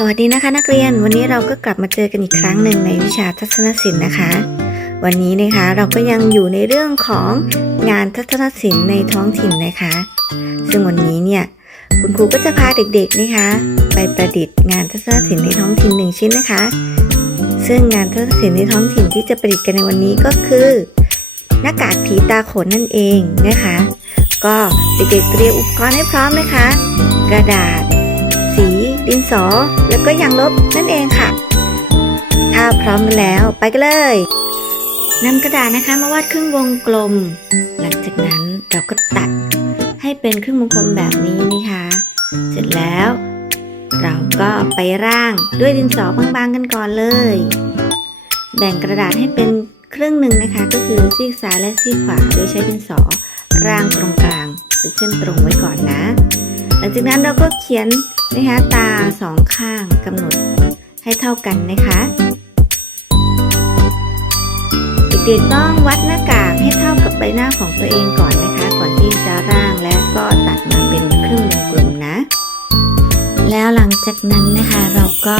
สวัสดีนะคะนักเรียนวันนี้เราก็กลับมาเจอกันอีกครั้งหนึ่งในวิชาทัศนศิลป์นะคะ วันนี้นะคะเราก็ยังอยู่ในเรื่องของงานทัศนศิลป์ในท้องถิ่นนะคะ ซึ่งวันนี้เนี่ยคุณครูก็จะพาเด็กๆนะคะ ไปประดิษฐ์งานทัศนศิลป์ในท้องถิ่นหนึ่งชิ้นนะคะ ซึ่งงานทัศนศิลป์ในท้องถิ่นที่จะประดิษฐ์กันในวันนี้ก็คือ หน้ากากผีตาโขนนั่นเองนะคะ ก็เด็กๆเตรียมอุปกรณ์ให้พร้อมนะคะ กระดาษสีดิน สอ แล้วก็ยางลบนั่นเองค่ะ ถ้าพร้อมแล้วไปกันเลยนำกระดาษนะคะมาวาดครึ่งวงกลม หลังจากนั้นเราก็ตัดให้เป็นครึ่งวงกลมแบบนี้นะคะ เสร็จแล้ว เราก็ไปร่างด้วยดินสอบางๆกันก่อนเลย แบ่งกระดาษให้เป็นครึ่งหนึ่งนะคะ ก็คือซีกซ้ายและซีกขวาโดยใช้ดินสอร่างตรงกลางเป็นเส้นตรงไว้ก่อนนะ หลังจากนั้นเราก็เขียน นะคะตาสองข้างกำหนดให้เท่ากันนะคะเด็กๆต้องวัดหน้ากากให้เท่ากับใบหน้าของตัวเองก่อนนะคะ ก่อนที่จะร่างและก็ตัดมาเป็นครึ่งวงกลมนะ แล้วหลังจากนั้นนะคะเราก็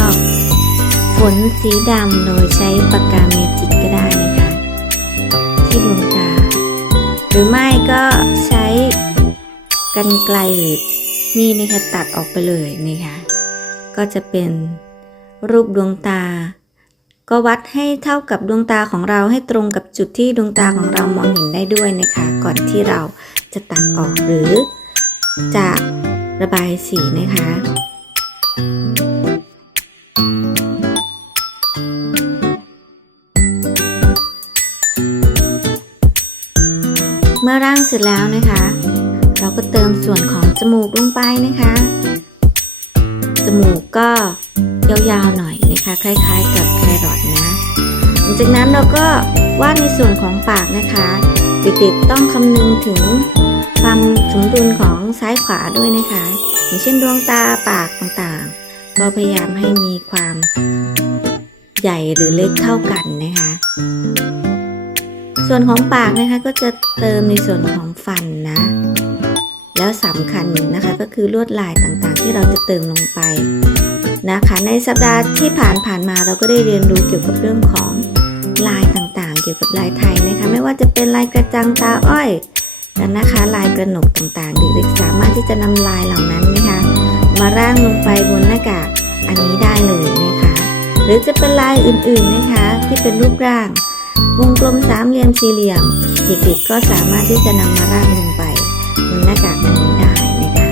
ฝนสีดำโดยใช้ปากกาเมจิกก็ได้นะคะ ที่ดวงตา หรือไม่ก็ใช้กันไกลหรือ นี่นะคะตัดออกไปเลยนะคะก็จะเป็นรูปดวงตา ก็วัดให้เท่ากับดวงตาของเราให้ตรงกับจุดที่ดวงตาของเรามองเห็นได้ด้วยนะคะ ก่อนที่เราจะตัดออกหรือ จะระบายสีนะคะเมื่อร่างเสร็จแล้วนะคะ เราก็เติมส่วนของจมูกลงไปนะคะ จมูกก็ยาวๆหน่อยนะคะ คล้ายๆ กับแครอทนะ หลังจากนั้นเราก็วาดในส่วนของปากนะคะ เด็กๆต้องคำนึงถึงความสมดุลของซ้ายขวาด้วยนะคะ อย่างเช่นดวงตาปากต่างๆ ก็พยายามให้มีความใหญ่หรือเล็กเท่ากันนะคะ ส่วนของปากนะคะก็จะเติมในส่วนของฟันนะ แล้วสำคัญนะคะก็คือลวดลายต่างๆ ที่เราจะเติมลงไปนะคะ ในสัปดาห์ที่ผ่านผ่านมาเราก็ได้เรียนรู้เกี่ยวกับเรื่องของลายต่างๆ เกี่ยวกับลายไทยนะคะ ไม่ว่าจะเป็นลายกระจังตาอ้อยและนะคะ ลายกระหนกต่างๆ เด็กๆสามารถที่จะนำลายเหล่านั้นนะคะ มาร่างลงไปบนหน้ากากอันนี้ได้เลยนะคะ หรือจะเป็นลายอื่นๆนะคะ ที่เป็นรูปร่าง วงกลมสามเหลี่ยมสี่เหลี่ยมเด็กๆก็สามารถที่จะนำมาร่างลงไป หน้ากากอันนี้ได้นะคะ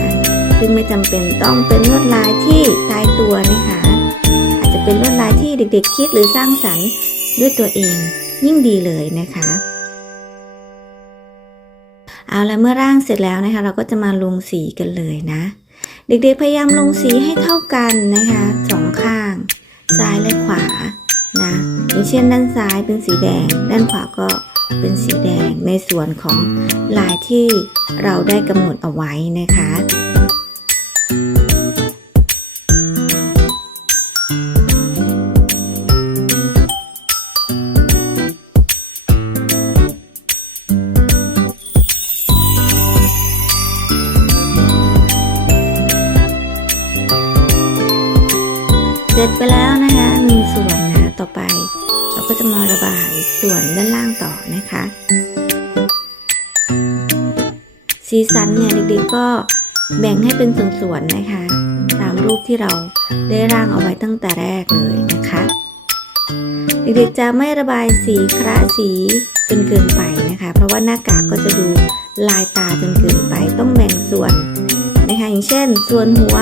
ซึ่งไม่จำเป็นต้องเป็นลวดลายที่ตายตัวนะคะ อาจจะเป็นลวดลายที่เด็กๆ คิดหรือสร้างสรรค์ด้วยตัวเองยิ่งดีเลยนะคะ เอาละเมื่อร่างเสร็จแล้วนะคะ เราก็จะมาลงสีกันเลยนะ เด็กๆพยายามลงสีให้เท่ากันนะคะสองข้าง ซ้ายและขวานะอย่างเช่นด้านซ้ายเป็นสีแดง ด้านขวาก็ เป็นสีแดงในส่วนของลายที่เราได้กำหนดเอาไว้นะคะเสร็จไปแล้วนะคะหนึ่งส่วนนะ ต่อไป เราก็จะมาระบายส่วนด้านล่างต่อนะคะ สีสันเนี่ยเด็กๆก็แบ่งให้เป็นส่วนๆนะคะ ตามรูปที่เราได้ร่างเอาไว้ตั้งแต่แรกเลยนะคะ เด็กๆจะไม่ระบายสีคระสีจนเกินไปนะคะ เพราะว่าหน้ากากก็จะดูลายตาจนเกินไปต้องแบ่งส่วนนะคะอย่างเช่น ส่วนหัว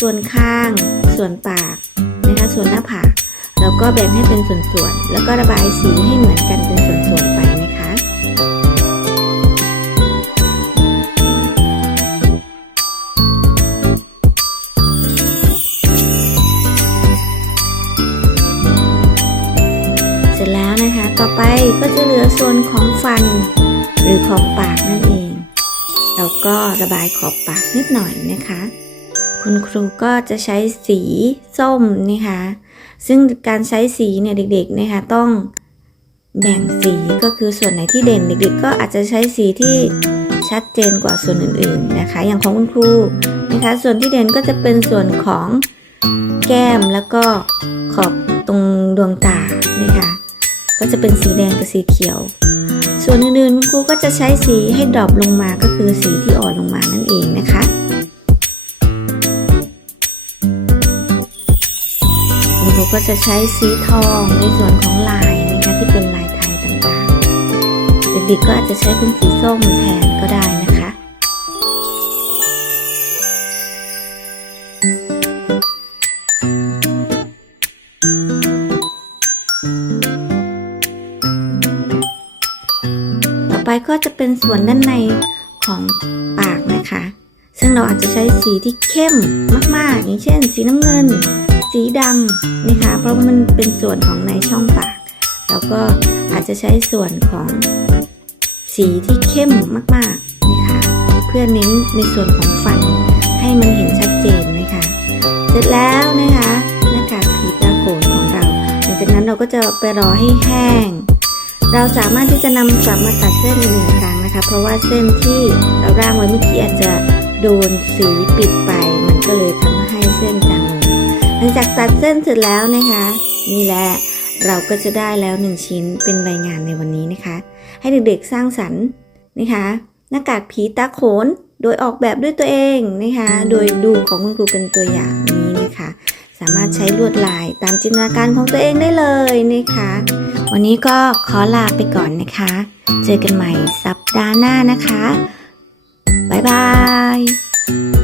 ส่วนข้าง ส่วนปากนะคะส่วนหน้าผาก เราก็แบ่งให้เป็นส่วนๆ แล้วก็ระบายสีให้เหมือนกันเป็นส่วนๆไปนะคะเสร็จแล้วนะคะ ต่อไปก็จะเหลือส่วนของฟันหรือขอบปากนั่นเอง เราก็ระบายขอบปากนิดหน่อยนะคะ คุณครูก็จะใช้สีส้มนะคะซึ่งการใช้สีเนี่ยเด็กๆนะคะต้องแบ่งสีก็คือส่วนไหนที่เด่นเด็กๆก็อาจจะใช้สีที่ชัดเจนกว่าส่วนอื่นๆนะคะ อย่างของคุณครูนะคะ ส่วนที่เด่นก็จะเป็นส่วนของแก้มแล้วก็ขอบตรงดวงตานะคะ ก็จะเป็นสีแดงกับสีเขียว ส่วนอื่นๆคุณครูก็จะใช้สีให้ดรอปลงมาก็คือสีที่อ่อนลงมานั่นเองนะคะ ก็จะใช้สีทองในส่วนของลายนะคะที่เป็นลายไทยต่างๆ เด็กๆก็อาจจะใช้เป็นสีส้มแทนก็ได้นะคะ ต่อไปก็จะเป็นส่วนด้านในของปากนะคะ ซึ่งเราอาจจะใช้สีที่เข้มมากๆ อย่างเช่น สีน้ำเงิน สีดำนะคะ เพราะมันเป็นส่วนของในช่องปากแล้วก็อาจจะใช้ส่วนของสีที่เข้มมากๆนะคะเพื่อเน้นในส่วนของฟันให้มันเห็นชัดเจนนะคะ เสร็จแล้วนะคะหน้ากากผีตาโขนของเรา หลังจากนั้นเราก็จะไปรอให้แห้ง เราสามารถที่จะนำกลับมาตัดเส้นอีกหนึ่งครั้งนะคะ เพราะว่าเส้นที่เราร่างไว้เมื่อกี้อาจจะโดนสีปิดไป มันก็เลยทำให้เส้นจางลง หลังจากตัดเส้นเสร็จแล้วนะคะ นี่แหละเราก็จะได้แล้วหนึ่งชิ้นเป็นใบงานในวันนี้นะคะ ให้เด็กๆสร้างสรรค์นะคะหน้ากากผีตาโขนโดยออกแบบด้วยตัวเองนะคะ โดยดูของคุณครูเป็นตัวอย่างนี้นะคะ สามารถใช้ลวดลายตามจินตนาการของตัวเองได้เลยนะคะ วันนี้ก็ขอลาไปก่อนนะคะ เจอกันใหม่สัปดาห์หน้านะคะ บ๊ายบาย